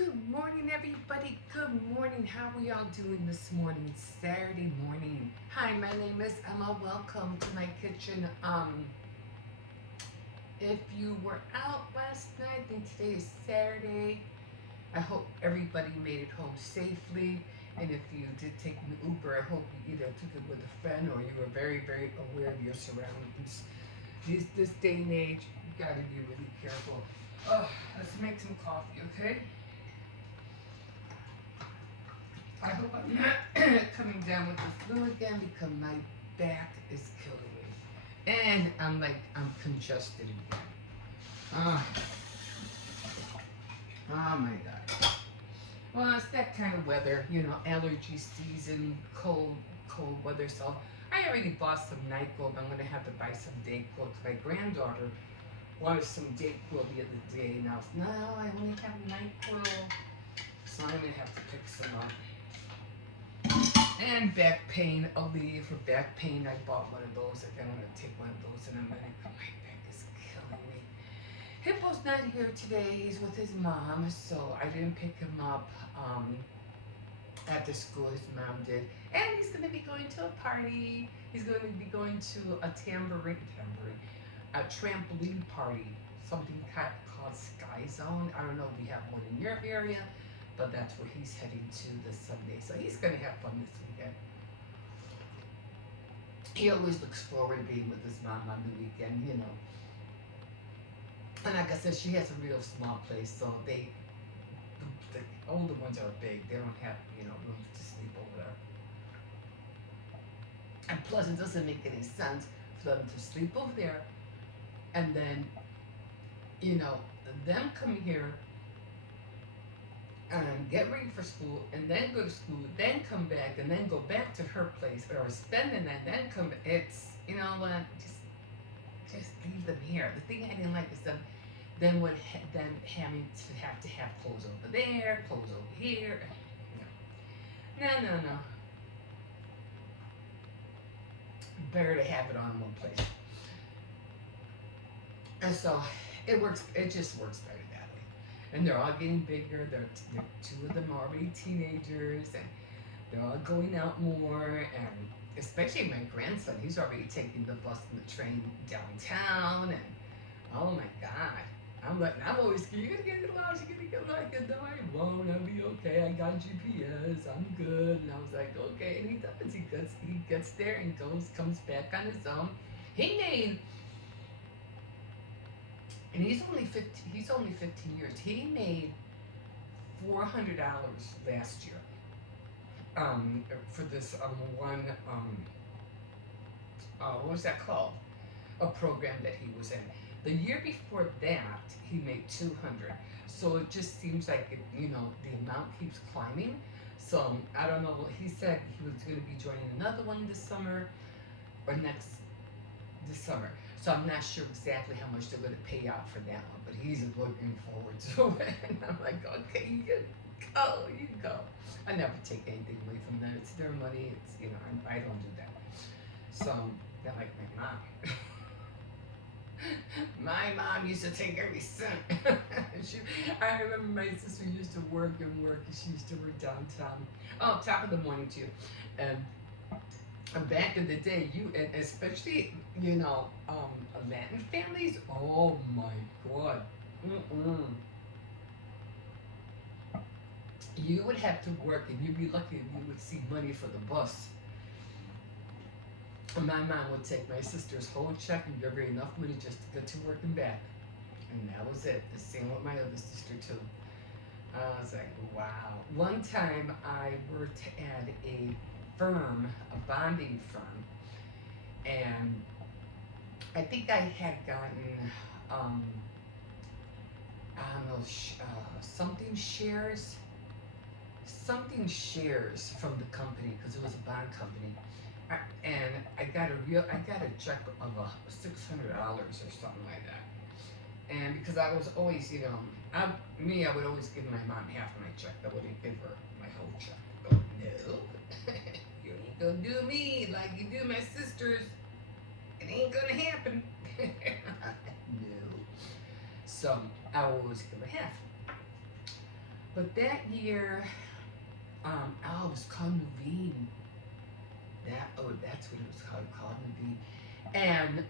Good morning, everybody. Good morning. How we all doing this morning? Saturday morning. Hi, my name is Emma. Welcome to my kitchen. If you were out last night, and today is Saturday, I hope everybody made it home safely. And if you did take an Uber, I hope you either took it with a friend or you were very, very aware of your surroundings. This day and age, you gotta be really careful. Oh, let's make some coffee, okay? I hope I'm not coming down with the flu again because my back is killing me. And I'm congested again. Oh, oh my God. Well, it's that kind of weather, allergy season, cold weather. So I already bought some NyQuil. I'm going to have to buy some Dayquil because my granddaughter wanted some Dayquil the other day. And I was, no, I only have NyQuil. So I'm going to have to pick some up. And back pain, Aleve for back pain. I bought one of those. I'm gonna take one of those in a minute. My back is killing me. Hippo's not here today. He's with his mom, so I didn't pick him up at the school. His mom did, and he's gonna be going to a party. He's going to be going to a a trampoline party, something called Sky Zone. I don't know if we have one in your area, but that's where he's heading to this Sunday. So he's going to have fun this weekend. He always looks forward to being with his mom on the weekend. And like I said, she has a real small place, so the older ones are big. They don't have, room to sleep over there. And plus, it doesn't make any sense for them to sleep over there and then, them come here and get ready for school, and then go to school, then come back, and then go back to her place, or spend the night, then come. It's what, just leave them here. The thing I didn't like is them having to have clothes over there, clothes over here. No. Better to have it all in one place. And so it just works better that way. And they're all getting bigger. Two of them are already teenagers, and they're all going out more. And especially my grandson, he's already taking the bus and the train downtown. And oh my God, I'm always scared. You're gonna get lost. You're gonna get lost. No, I won't. I'll be okay. I got GPS. I'm good. And I was like, okay. And he does. He gets there and comes back on his own. He made. And he's only 15. He's only 15 years. He made $400 last year. For this one. What was that called? A program that he was in. The year before that, he made 200. So it just seems like the amount keeps climbing. So I don't know. He said he was going to be joining another one this summer, or this summer. So I'm not sure exactly how much they're going to pay out for that one, but he's looking forward to it. And I'm like, okay, you can go. I never take anything away from them. It's their money. It's I don't do that. So they're like my mom. My mom used to take every cent. I remember my sister used to work, and she used to work downtown. Oh, top of the morning too. And back in the day, and especially Latin families. Oh my God. Mm-mm. You would have to work, and you'd be lucky if you would see money for the bus. And my mom would take my sister's whole check and give her enough money just to get to work and back. And that was it. The same with my other sister too. I was like, wow. One time I worked at a bonding firm, and I think I had gotten, I don't know, something shares from the company, because it was a bond company. And I got a check of $600 or something like that. And because I was always, I would always give my mom half my check. I wouldn't give her my whole check. But no, you ain't gonna do me like you do my sisters. It ain't gonna happen. No. So I always give her half. But that year, oh, it was called Nuveen. That's what it was called Nuveen. And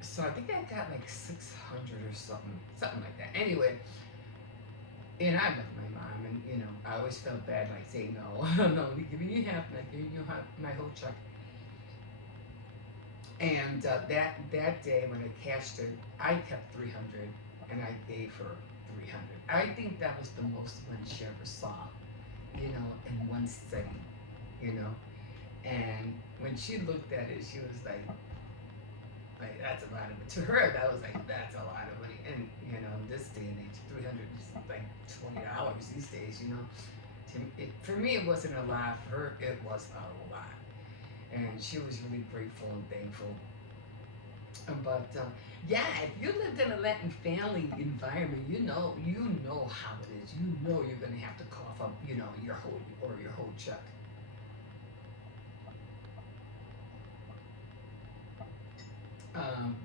so I think I got like 600 or something like that. Anyway, and I love my mom, and I always felt bad like saying no, I'm only giving you half, not giving you half, my whole check. And that day when I cashed it, I kept 300, and I gave her 300. I think that was the most money she ever saw, in one setting, you know. And when she looked at it, she was like that's a lot of money. To her, that was like that's a lot of money. And in this day and age, 300 is like $20 these days. For me, it wasn't a lot. For her, it was a lot. And she was really grateful and thankful. But yeah, if you lived in a Latin family environment, you know how it is. You know you're gonna have to cough up, your whole check.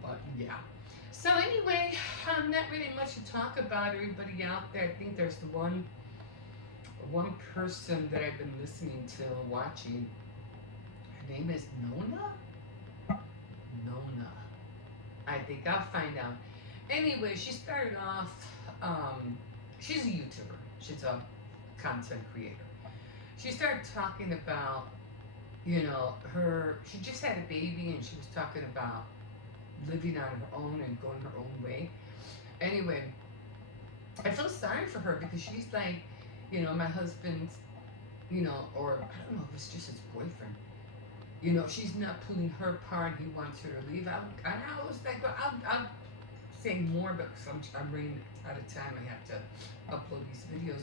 But yeah. So anyway, not really much to talk about. Everybody out there, I think there's the one person that I've been listening to and watching. Her name is Nona. Nona. I think I'll find out. Anyway, she started off. She's a YouTuber. She's a content creator. She started talking about, her. She just had a baby, and she was talking about living on her own and going her own way. Anyway, I feel sorry for her because she's like, my husband, or I don't know if it's just his boyfriend. She's not pulling her part. He wants her to leave. I was like, well, I'll say more, but I'm running out of time. I have to upload these videos,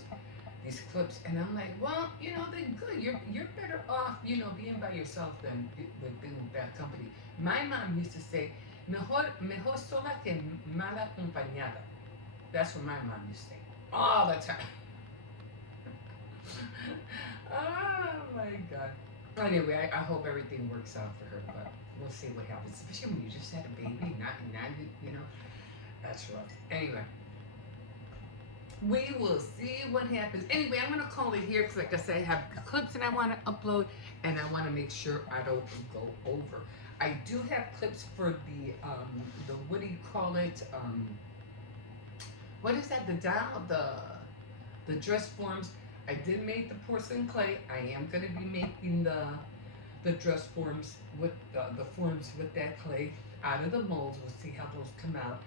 these clips, and I'm like, well, they're good. You're better off, being by yourself than with being with bad company. My mom used to say, mejor sola que mal acompañada. That's what my mom used to say all the time. Oh my God. Anyway, I hope everything works out for her, but we'll see what happens. Especially when you just had a baby, not that's rough. Anyway, we will see what happens. Anyway, I'm gonna call it here because, like I said, I have clips that I want to upload, and I want to make sure I don't go over. I do have clips for the what do you call it? What is that? The doll, the dress forms. I did make the porcelain clay. I am going to be making the dress forms with the forms with that clay out of the molds. We'll see how those come out.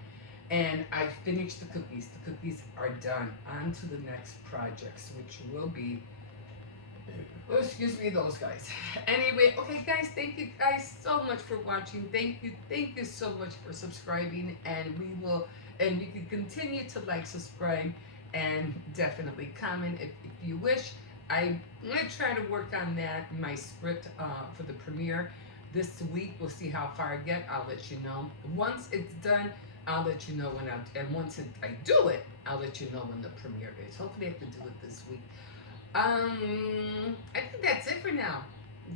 And I finished the cookies. The cookies are done. On to the next projects, which will be, oh, excuse me, those guys. Anyway, okay, guys, thank you guys so much for watching. Thank you so much for subscribing. And you can continue to like, subscribe, and definitely comment if you wish. I'm going to try to work on that, my script for the premiere this week. We'll see how far I get. I'll let you know. Once it's done, I'll let you know and once I do it, I'll let you know when the premiere is. Hopefully I can do it this week. I think that's it for now.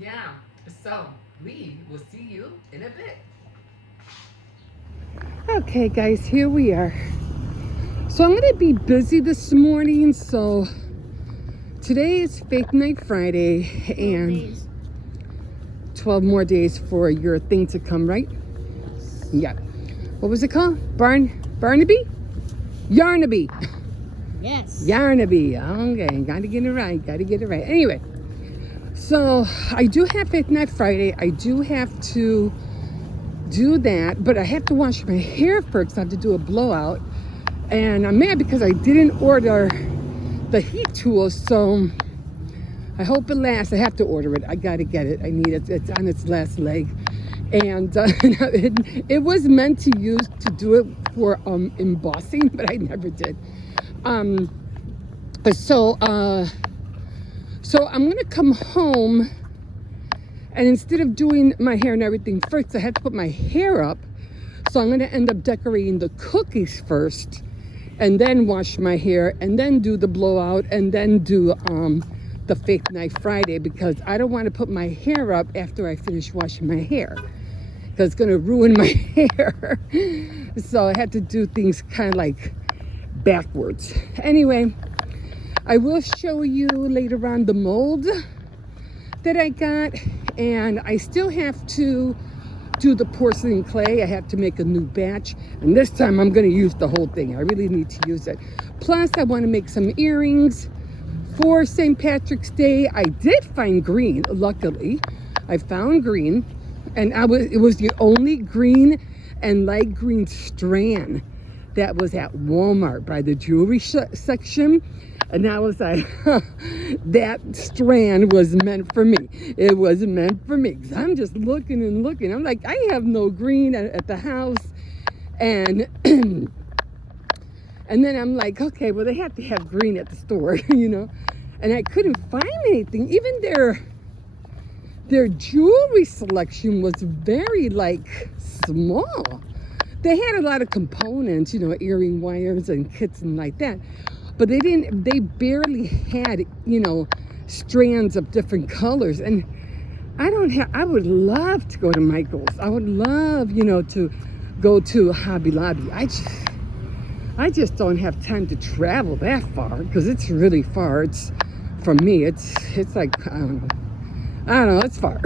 Yeah. So we will see you in a bit. Okay, guys, here we are. So I'm going to be busy this morning. So today is Faith Night Friday, and 12 more days for your thing to come, right? Yeah. What was it called? Barnaby? Yarnaby. Yes. Yarnaby. Okay, gotta get it right. Anyway, so I do have Faith Night Friday. I do have to do that, but I have to wash my hair first. I have to do a blowout. And I'm mad because I didn't order the heat tool, so I hope it lasts. I have to order it. I gotta get it. I need it. It's on its last leg. And it was meant to do it for embossing, but I never did. So I'm gonna come home, and instead of doing my hair and everything first, I had to put my hair up. So I'm gonna end up decorating the cookies first, and then wash my hair, and then do the blowout, and then do the Fake Night Friday, because I don't want to put my hair up after I finish washing my hair, because it's going to ruin my hair. So I had to do things kind of like backwards. Anyway, I will show you later on the mold that I got, and I still have to do the porcelain clay. I have to make a new batch, and this time I'm going to use the whole thing. I really need to use it. Plus, I want to make some earrings for St. Patrick's Day. I did find green, luckily. I found green, and it was the only green and light green strand that was at Walmart by the jewelry section. And I was like, that strand was meant for me. It was meant for me. Cause I'm just looking and looking. I'm like, I have no green at the house. And and then I'm like, okay, well, they have to have green at the store, you know. And I couldn't find anything. Even their jewelry selection was very, like, small. They had a lot of components, you know, earring wires and kits and like that. But they barely had, you know, strands of different colors. And I would love to go to Michael's. I would love, you know, to go to Hobby Lobby. I just don't have time to travel that far because it's really far. It's, for me, it's like, I don't know, it's far.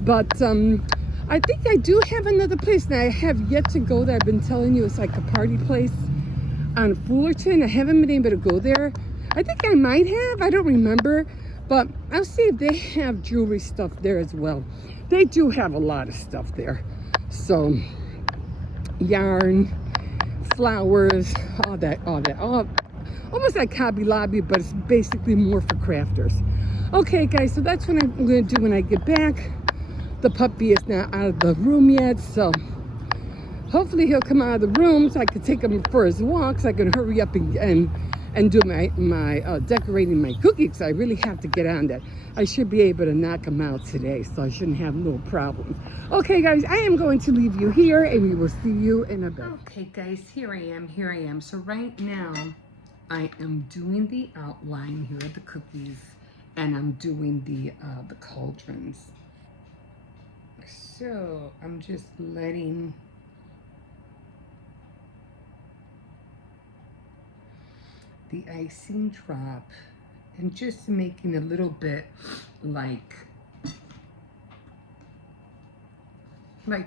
But I think I do have another place. Now, I have yet to go there. I've been telling you it's like a party place on Fullerton. I haven't been able to go there. I think I might have. I don't remember. But I'll see if they have jewelry stuff there as well. They do have a lot of stuff there. So, yarn, flowers, all that. Almost like Hobby Lobby, but it's basically more for crafters. Okay, guys, so that's what I'm going to do when I get back. The puppy is not out of the room yet, so hopefully he'll come out of the room so I can take him for his walk so I can hurry up and do my decorating my cookies. I really have to get on that. I should be able to knock them out today, so I shouldn't have no problems. Okay, guys, I am going to leave you here, and we will see you in a bit. Okay, guys, here I am. So right now, I am doing the outline. Here are the cookies, and I'm doing the cauldrons. So I'm just letting the icing drop and just making a little bit like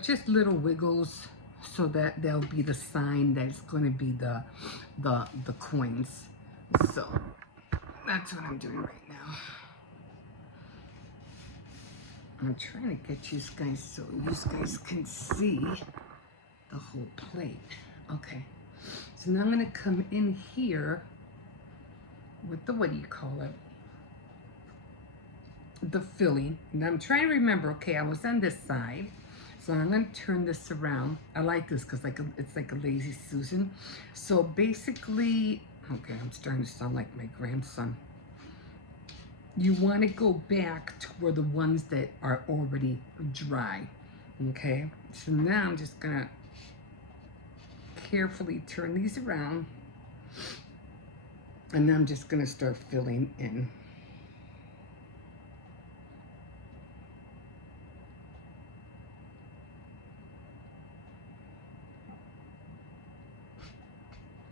just little wiggles so that there'll be the sign that it's going to be the coins. So that's what I'm doing right now. I'm trying to get you guys so you guys can see the whole plate. Okay, so now I'm going to come in here with the, what do you call it? The filling. And I'm trying to remember, okay, I was on this side. So I'm going to turn this around. I like this because it's like a lazy Susan. So basically, okay, I'm starting to sound like my grandson. You want to go back to where the ones that are already dry. Okay, so now I'm just going to carefully turn these around. And then I'm just going to start filling in.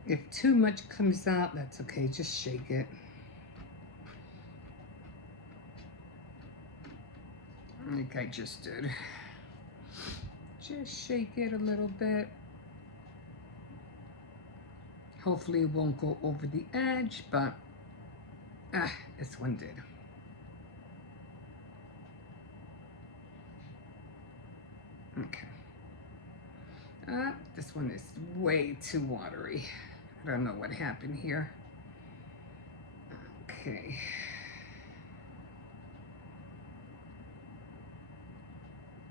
If too much comes out, that's okay. Just shake it. Like I just did. Just shake it a little bit. Hopefully it won't go over the edge, but this one did. Okay. This one is way too watery. I don't know what happened here. Okay.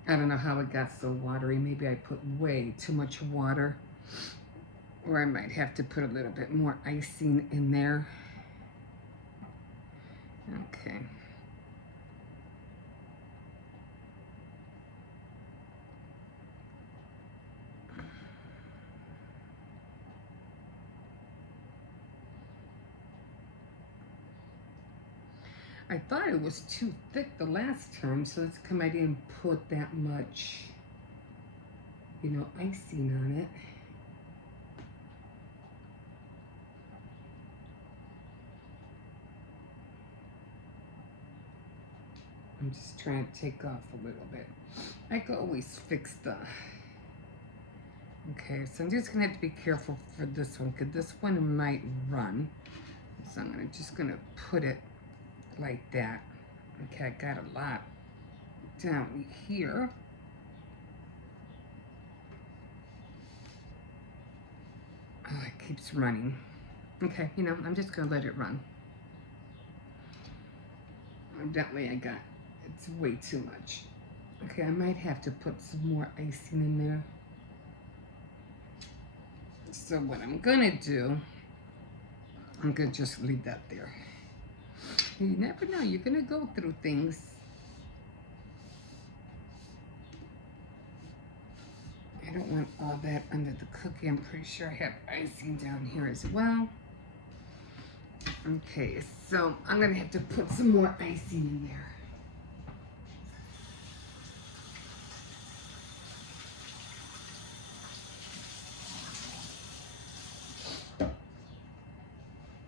I don't know how it got so watery. Maybe I put way too much water. Or I might have to put a little bit more icing in there. Okay. I thought it was too thick the last time, so it's come I didn't put that much, you know, icing on it. I'm just trying to take off a little bit. I can always fix the... Okay, so I'm just gonna have to be careful for this one because this one might run. So I'm just gonna put it like that. Okay, I got a lot down here. Oh, it keeps running. Okay, you know, I'm just gonna let it run. Evidently I got, it's way too much. Okay, I might have to put some more icing in there. So what I'm gonna do, I'm gonna just leave that there. You never know, you're gonna go through things. I don't want all that under the cookie. I'm pretty sure I have icing down here as well. Okay, so I'm gonna have to put some more icing in there.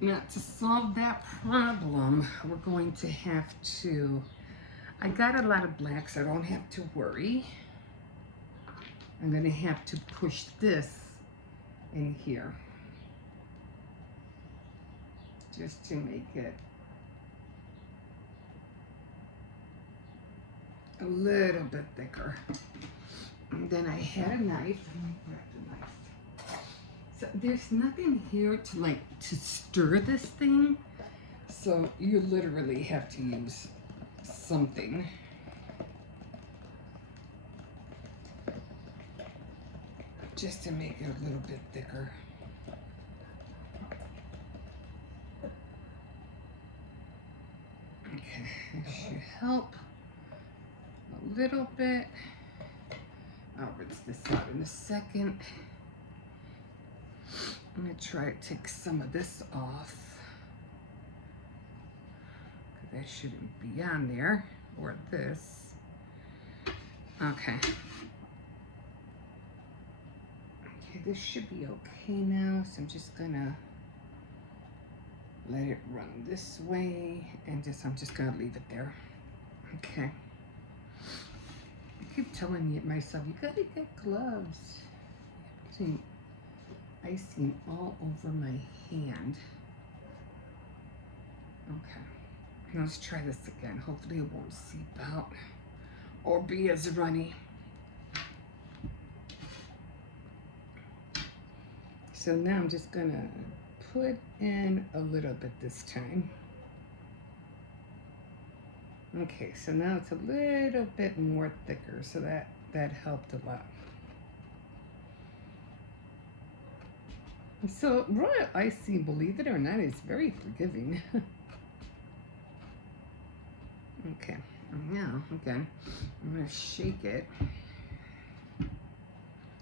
Now, to solve that problem, we're going to have to, I got a lot of black, so I don't have to worry. I'm going to have to push this in here just to make it a little bit thicker. And then I had a knife. Let me grab the knife. So there's nothing here to stir this thing. So you literally have to use something. Just to make it a little bit thicker. Okay, this should help a little bit. I'll rinse this out in a second. I'm gonna try to take some of this off. That shouldn't be on there, or this. Okay. Okay, this should be okay now, so I'm just gonna let it run this way, and I'm just gonna leave it there. Okay. I keep telling myself, you gotta get gloves. I'm putting icing all over my hand. Okay. Let's try this again. Hopefully it won't seep out or be as runny. So now I'm just gonna put in a little bit this time. Okay, so now it's a little bit more thicker, so that helped a lot. So royal icing, believe it or not, is very forgiving. Okay, now again, I'm gonna shake it.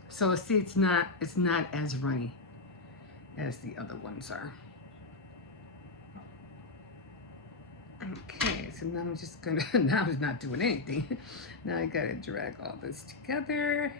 So see, it's not as runny as the other ones are. Okay, so now I'm just gonna, now it's not doing anything. Now I gotta drag all this together.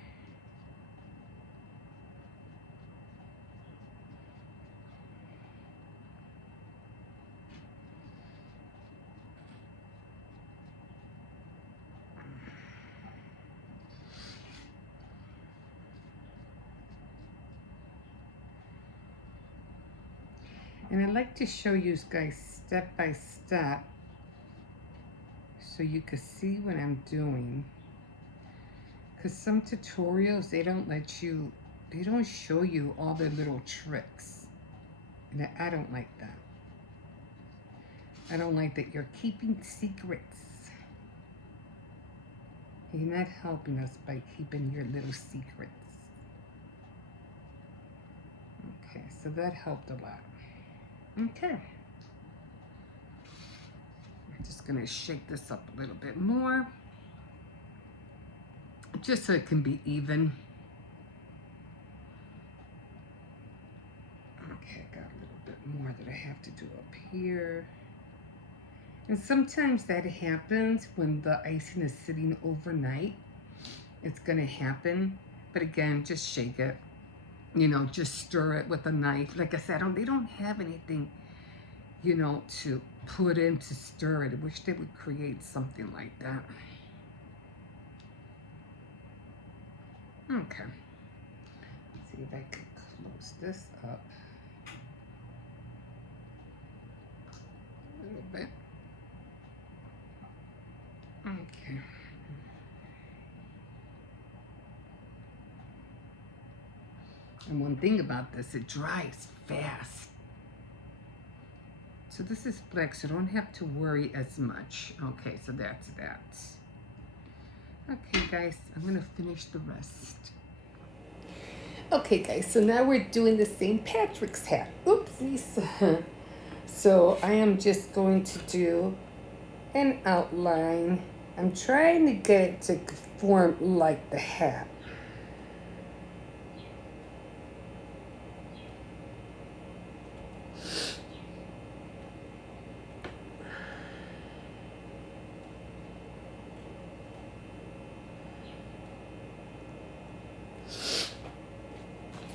And I'd like to show you guys step by step so you can see what I'm doing. Because some tutorials, they don't show you all the little tricks. And I don't like that. I don't like that you're keeping secrets. You're not helping us by keeping your little secrets. Okay, so that helped a lot. Okay. I'm just gonna shake this up a little bit more, just so it can be even. Okay, I got a little bit more that I have to do up here. And sometimes that happens when the icing is sitting overnight. It's gonna happen, but again, just shake it. You know, just stir it with a knife. Like I said, they don't have anything you know, to put in to stir it. I wish they would create something like that. Okay. See if I can close this up a little bit. Okay. And one thing about this, it dries fast. So this is black, so don't have to worry as much. Okay, so that's that. Okay, guys, I'm gonna finish the rest. Okay, guys, so now we're doing the St. Patrick's hat. Oopsies. So I am just going to do an outline. I'm trying to get it to form like the hat.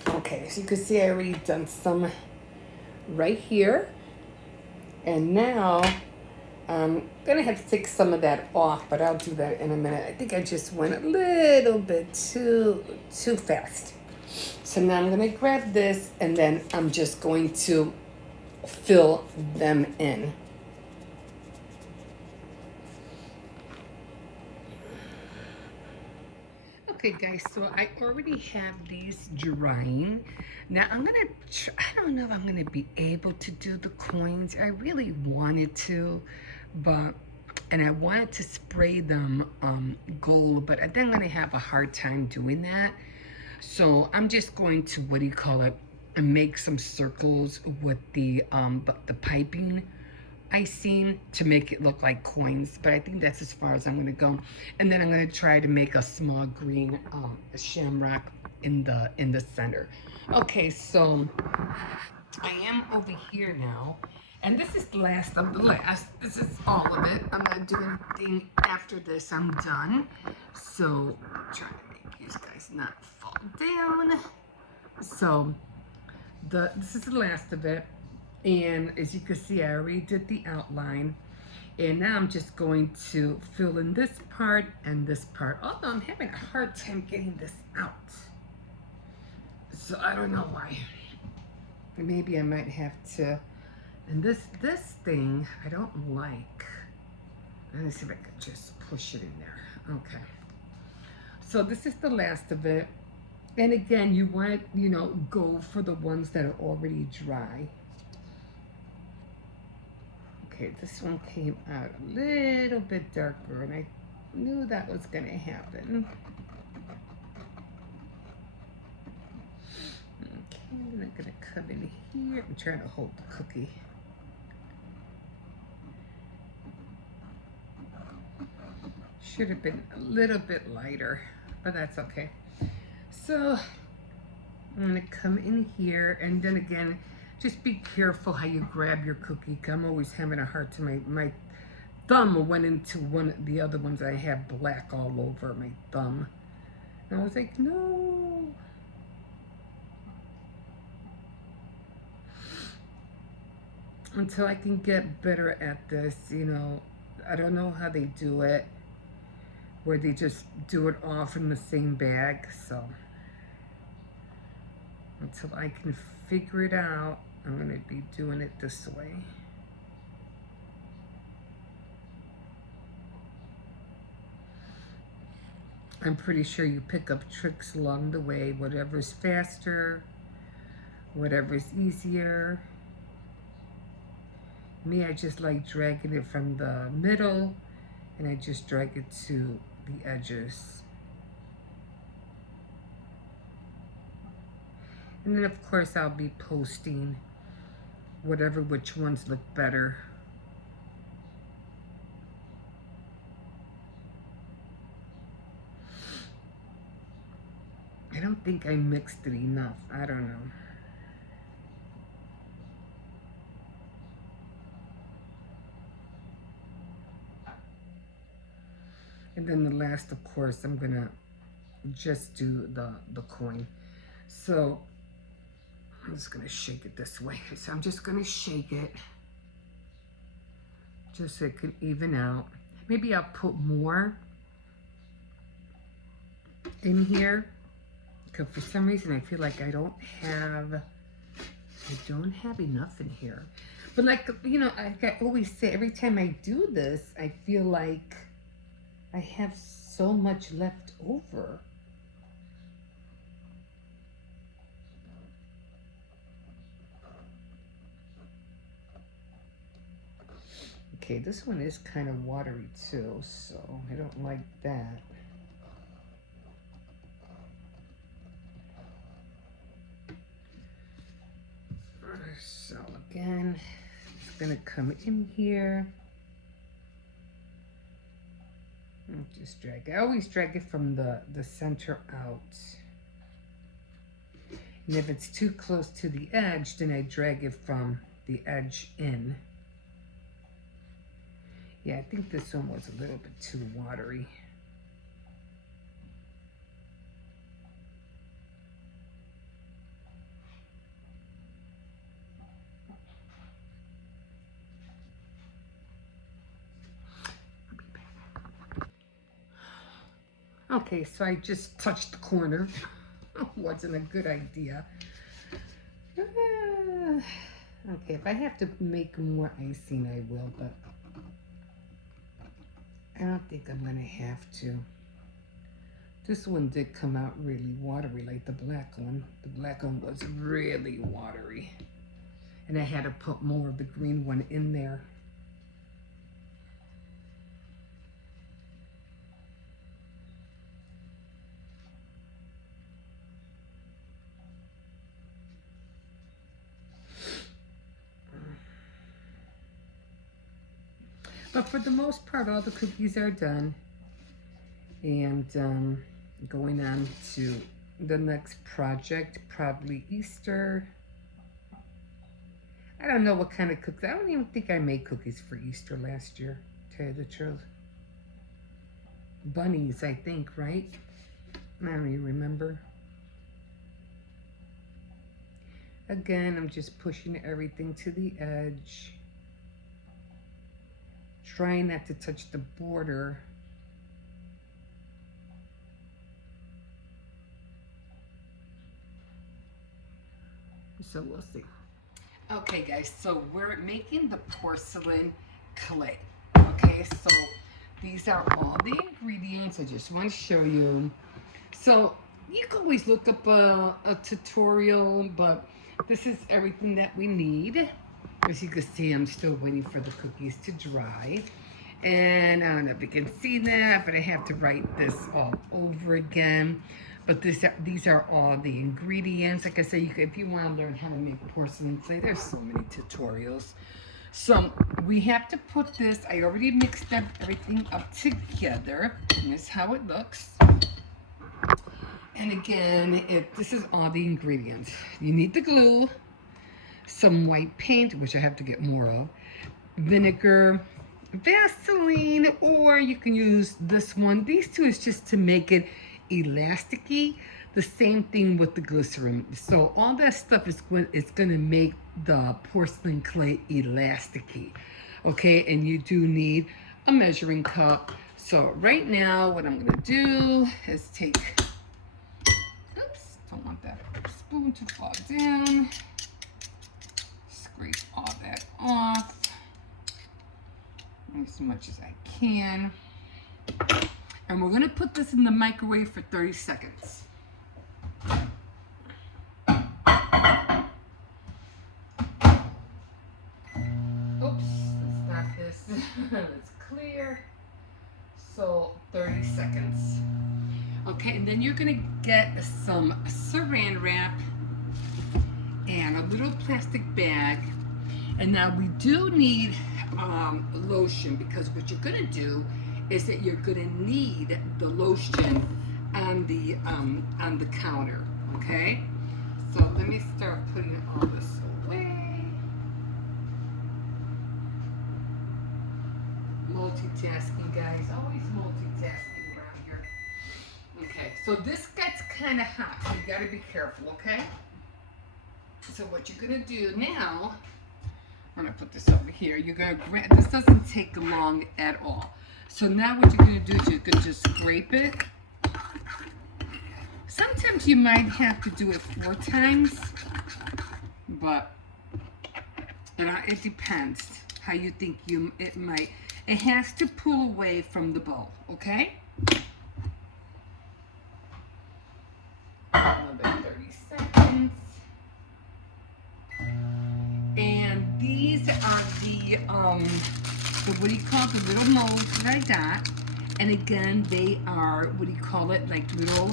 Okay, so you can see I already done some right here. And now I'm gonna have to take some of that off, but I'll do that in a minute. I think I just went a little bit too fast. So now I'm gonna grab this and then I'm just going to fill them in. Okay, guys, so I already have these drying. Now I don't know if I'm gonna be able to do the coins. I really wanted to, and I wanted to spray them gold, but I think I'm gonna have a hard time doing that. So I'm just going to, what do you call it, and make some circles with the piping I seen to make it look like coins, but I think that's as far as I'm gonna go. And then I'm gonna try to make a small green shamrock in the center. Okay, so I am over here now, and this is the last of the last. This is all of it. I'm not doing anything after this. I'm done. So I'm trying to make you guys not fall down. So this is the last of it. And as you can see, I already did the outline. And now I'm just going to fill in this part and this part. Although I'm having a hard time getting this out. So I don't know why. Maybe I might have to. And this thing, I don't like. Let me see if I can just push it in there. Okay. So this is the last of it. And again, you want to, go for the ones that are already dry. Okay, this one came out a little bit darker, and I knew that was going to happen. Okay, then I'm going to come in here. I'm trying to hold the cookie. Should have been a little bit lighter, but that's okay. So I'm going to come in here, and then again, just be careful how you grab your cookie. I'm always having a hard time. My thumb went into one of the other ones. I have black all over my thumb. And I was like, no. Until I can get better at this, I don't know how they do it, where they just do it off in the same bag. So until I can figure it out, I'm going to be doing it this way. I'm pretty sure you pick up tricks along the way, whatever's faster, whatever's easier. Me, I just like dragging it from the middle, and I just drag it to the edges. And then of course I'll be posting which ones look better. I don't think I mixed it enough. I don't know. And then the last, of course, I'm gonna just do the coin. So I'm just gonna shake it this way. So I'm just gonna shake it. just so it can even out. Maybe I'll put more in here, because for some reason I feel like I don't have enough in here. But like, you know, like I always say, every time I do this, I feel like I have so much left over. Okay, this one is kind of watery too, so I don't like that. So again, it's gonna come in here. And just drag it. I always drag it from the center out. And if it's too close to the edge, then I drag it from the edge in. Yeah, I think this one was a little bit too watery. Okay, so I just touched the corner. Wasn't a good idea. Okay, if I have to make more icing, I will, but I don't think I'm gonna have to. This one did come out really watery, like the black one. The black one was really watery. And I had to put more of the green one in there. But for the most part, all the cookies are done. And going on to the next project, probably Easter. I don't know what kind of cookies. I don't even think I made cookies for Easter last year, to tell you the truth. Bunnies, I think, right? I don't even remember. Again, I'm just pushing everything to the edge. Trying not to touch the border. So we'll see. Okay guys, so we're making the porcelain clay. Okay, so these are all the ingredients. I just want to show you. So you can always look up a tutorial, but this is everything that we need. As you can see, I'm still waiting for the cookies to dry. And I don't know if you can see that, but I have to write this all over again. But these are all the ingredients. Like I say, if you want to learn how to make porcelain clay, there's so many tutorials. So we have to put this, I already mixed everything up together. And this is how it looks. And again, this is all the ingredients. You need the glue, some white paint, which I have to get more of, vinegar, Vaseline, or you can use this one. These two is just to make it elasticy. The same thing with the glycerin. So all that stuff is going to make the porcelain clay elasticy. Okay, and you do need a measuring cup. So right now, what I'm going to do is take, oops, don't want that spoon to fall down. Scrape all that off as much as I can. And we're gonna put this in the microwave for 30 seconds. Oops, let's stop this. Let's clear. So 30 seconds. Okay, and then you're gonna get some saran wrap and a little plastic bag. And now we do need lotion, because what you're gonna do is that you're gonna need the lotion on the counter. Okay, so let me start putting all this away. Multitasking, guys, always multitasking around here. Okay, so this gets kind of hot, so you gotta be careful. Okay, so what you're gonna do now, I'm gonna put this over here. You're gonna grab, this doesn't take long at all. So now what you're gonna do is you're gonna just scrape it. Sometimes you might have to do it 4 times, but it depends how you think it might. It has to pull away from the bowl, okay? Another 30 seconds. And these are the what do you call it, the little molds that I got. And again, they are, what do you call it, like little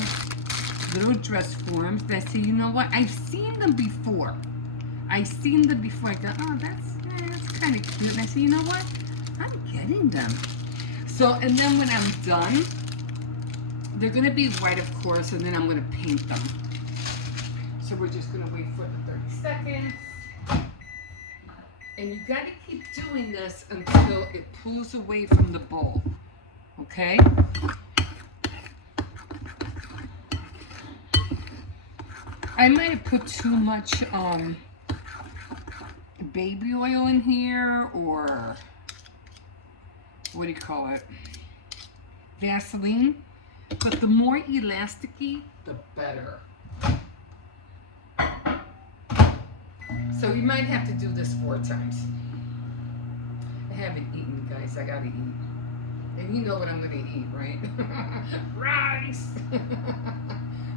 dress forms. But I say, you know what, I've seen them before. I go, oh, that's kind of cute. And I say, you know what, I'm getting them. So, and then when I'm done, they're gonna be white, of course, and then I'm gonna paint them. So we're just gonna wait for the 30 seconds. And you gotta keep doing this until it pulls away from the bowl, okay? I might have put too much baby oil in here, or what do you call it? Vaseline. But the more elasticy, the better. So you might have to do this 4 times. I haven't eaten, guys. I gotta eat. And you know what I'm gonna eat, right? Rice!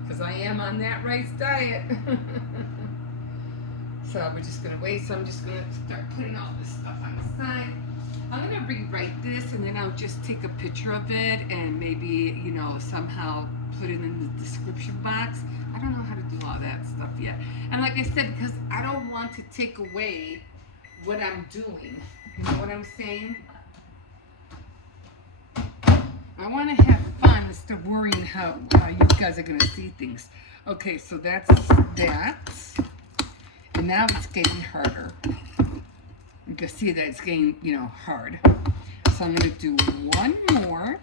Because I am on that rice diet. So we're just gonna wait. So I'm just gonna start putting all this stuff on the side. I'm gonna rewrite this, and then I'll just take a picture of it and maybe, you know, somehow put it in the description box. I don't know how to do all that stuff yet. And like I said, because I don't want to take away what I'm doing. You know what I'm saying? I want to have fun instead of worrying how you guys are going to see things. Okay, so that's that. And now it's getting harder. You can see that it's getting, you know, hard. So I'm going to do one more.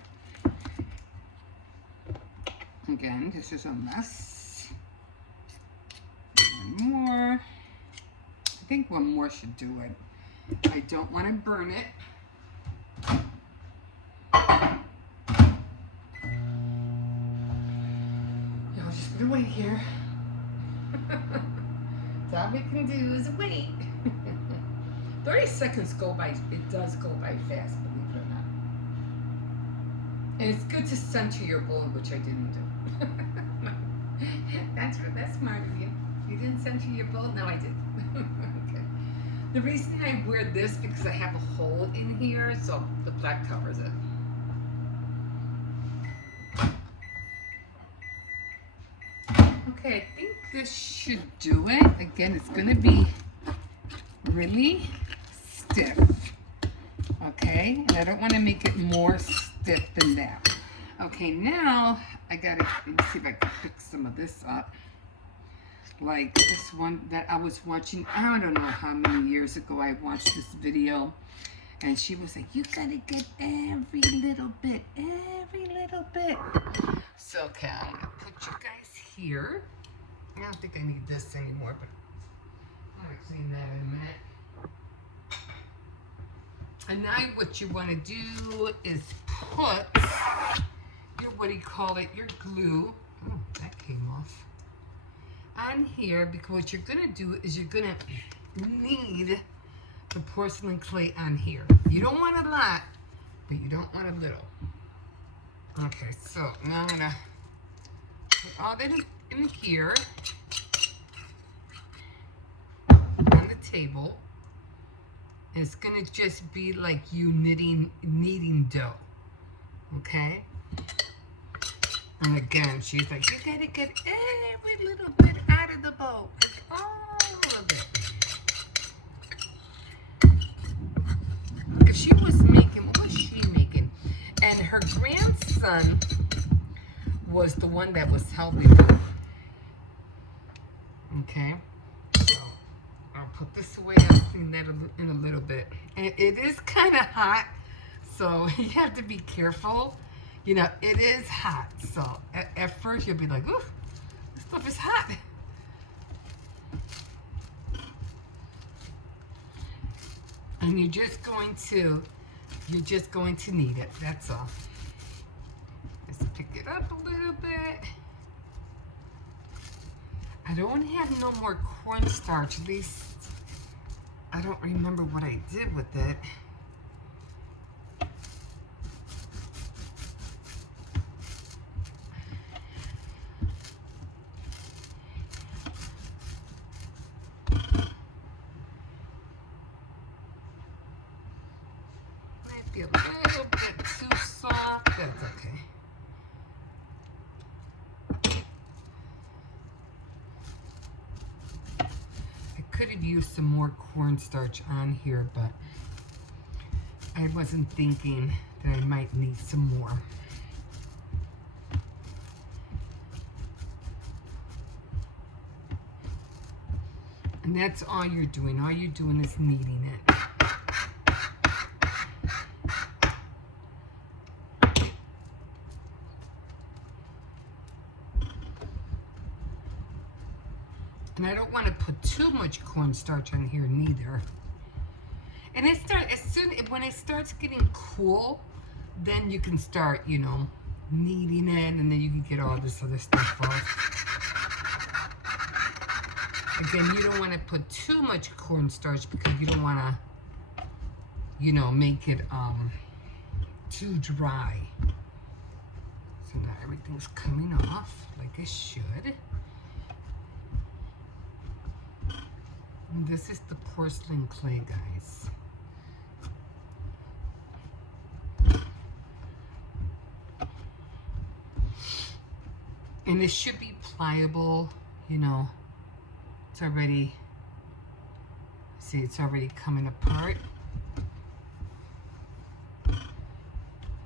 Again, this is a mess. One more. I think one more should do it. I don't want to burn it. Y'all just gonna wait here. That's all we can do is wait. 30 seconds go by, it does go by fast, believe it or not. And it's good to center your bowl, which I didn't do. That's smart of you. You didn't center your bowl? No, I did. Okay. The reason I wear this because I have a hole in here, so the black covers it. Okay, I think this should do it. Again, it's going to be really stiff. Okay, and I don't want to make it more stiff than that. Okay, now I gotta, let me see if I can pick some of this up. Like this one that I was watching, I don't know how many years ago I watched this video. And she was like, you gotta get every little bit, every little bit. So, okay, I'm gonna put you guys here. I don't think I need this anymore, but I'll explain that in a minute. And now what you want to do is put your, what do you call it, your glue. Oh, that came off. On here, because what you're going to do is you're going to need the porcelain clay on here. You don't want a lot, but you don't want a little. Okay, so now I'm going to put all that in here on the table. And it's gonna just be like you kneading dough, okay? And again, she's like, you gotta get every little bit out of the bowl, like all of it. Because she was making, what was she making? And her grandson was the one that was helping her. Okay. I'll put this away. I'll clean that in a little bit. And it is kind of hot, so you have to be careful. You know, it is hot. So at first you'll be like, ooh, this stuff is hot. And you're just going to knead it, that's all. Let's pick it up a little bit. I don't have no more cornstarch, at least I don't remember what I did with it. Might be a little bit too soft, that's okay. I could have used some more cornstarch on here, but I wasn't thinking that I might need some more. And that's all you're doing. All you're doing is kneading it. And I don't want to put too much cornstarch on here neither. And when it starts getting cool, then you can start, you know, kneading it, and then you can get all this other stuff off. Again, you don't want to put too much cornstarch because you don't want to, you know, make it too dry. So now everything's coming off like it should. And this is the porcelain clay, guys. And it should be pliable, you know. It's already, see, it's already coming apart.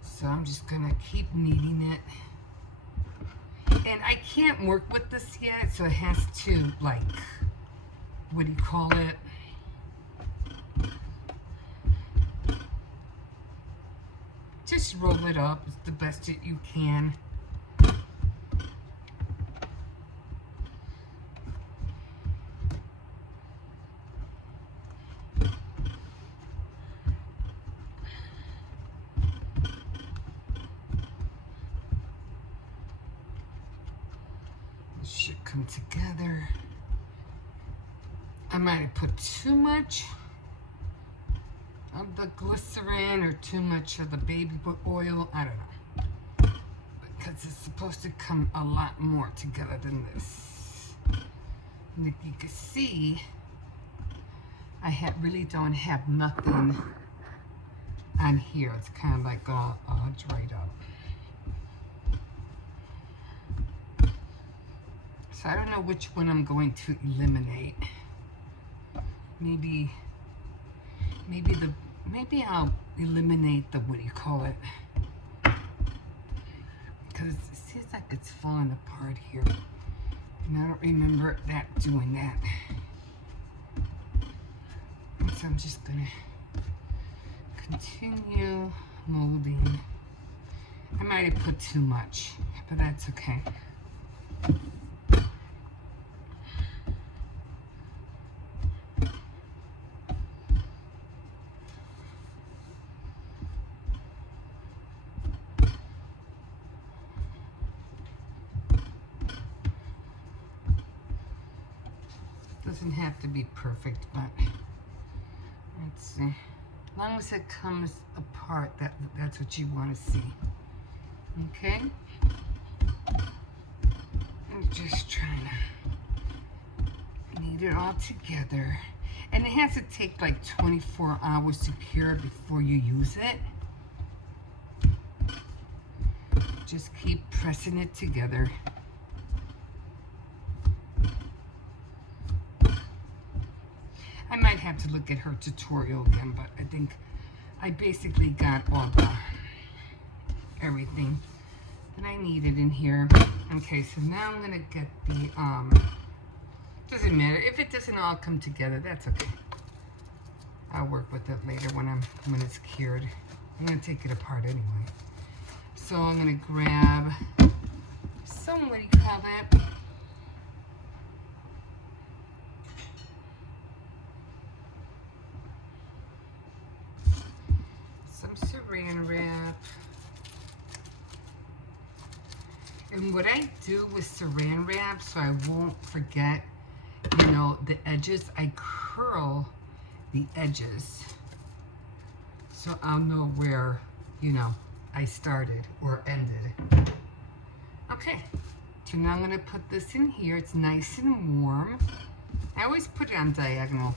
So I'm just gonna keep kneading it. And I can't work with this yet, so it has to, like, what do you call it? Just roll it up as the best that you can. It should come together. I might have put too much of the glycerin or too much of the baby oil. I don't know. Because it's supposed to come a lot more together than this. And if you can see, I really don't have nothing on here. It's kind of like all dried up. So I don't know which one I'm going to eliminate. Maybe I'll eliminate the, what do you call it? Because it seems like it's falling apart here. And I don't remember doing that. And so I'm just gonna continue molding. I might have put too much, but that's okay. Doesn't have to be perfect, but let's see. As long as it comes apart, that's what you want to see. Okay? I'm just trying to knead it all together. And it has to take like 24 hours to cure before you use it. Just keep pressing it together. I might have to look at her tutorial again, but I think I basically got all everything that I needed in here. Okay, so now I'm gonna get the, doesn't matter. If it doesn't all come together, that's okay. I'll work with it later when it's cured. I'm gonna take it apart anyway. So I'm gonna grab some, what do you call that? saran wrap. And what I do with saran wrap, so I won't forget, you know, the edges, I curl the edges so I'll know where, you know, I started or ended. Okay, so now I'm going to put this in here. It's nice and warm. I always put it on diagonal.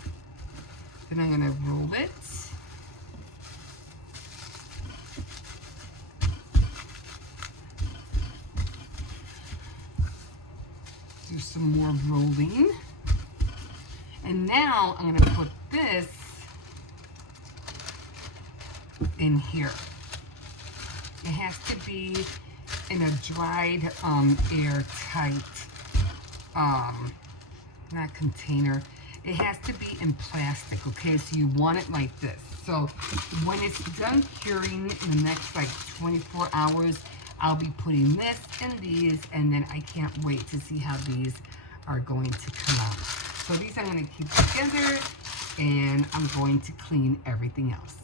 Then I'm going to roll it. Do some more rolling. And now I'm going to put this in here. It has to be in a dried, airtight, not container. It has to be in plastic, okay? So you want it like this. So when it's done curing in the next like 24 hours, I'll be putting this in these, and then I can't wait to see how these are going to come out. So these I'm going to keep together, and I'm going to clean everything else.